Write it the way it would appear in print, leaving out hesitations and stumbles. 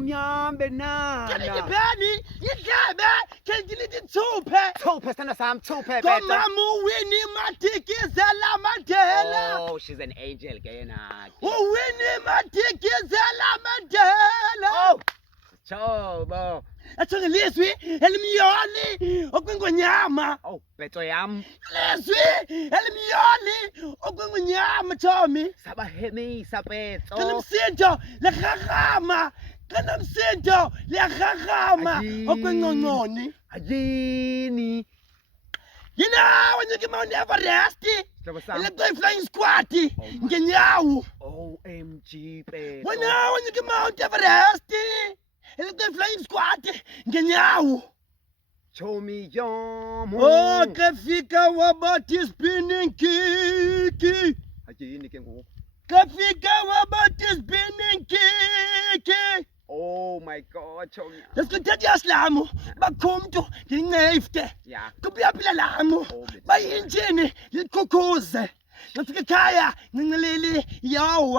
Nomyambe na. Kanibani, yidlebe, kendilithi thuphe. Thuphe sithanda sami, thuphe Go beta. mama Winnie Madikizela Mandela. Oh, she's an angel ke yena. Winnie Madikizela Mandela. Oh, chobo. Athi ngelizwi elimyoli okwingonyama. Oh, beto yam. Lizwi elimyoli okwingonyama Tommy. Sabahemisa beto. Kanamsindo lehagama. Kanamsindo lehagama okwingongoni. Ajini. You know when you get Mount Everest, let's go flying squat ngenyawo. OMG beto. When you get Mount Everest, let's go flying squat ngenyawo. Chomi yomo. Oh, kafika wabati spinning kiki. Ajini ke ngoku. Kafika wabati spinning kiki. Oh my God, Chomi. Let's go to Yaslamu. Bakumtu nginefte. Yeah. Kubiyaphila lamu. Bayinjini likukuze. Ngafika ekhaya ngincelele yawa.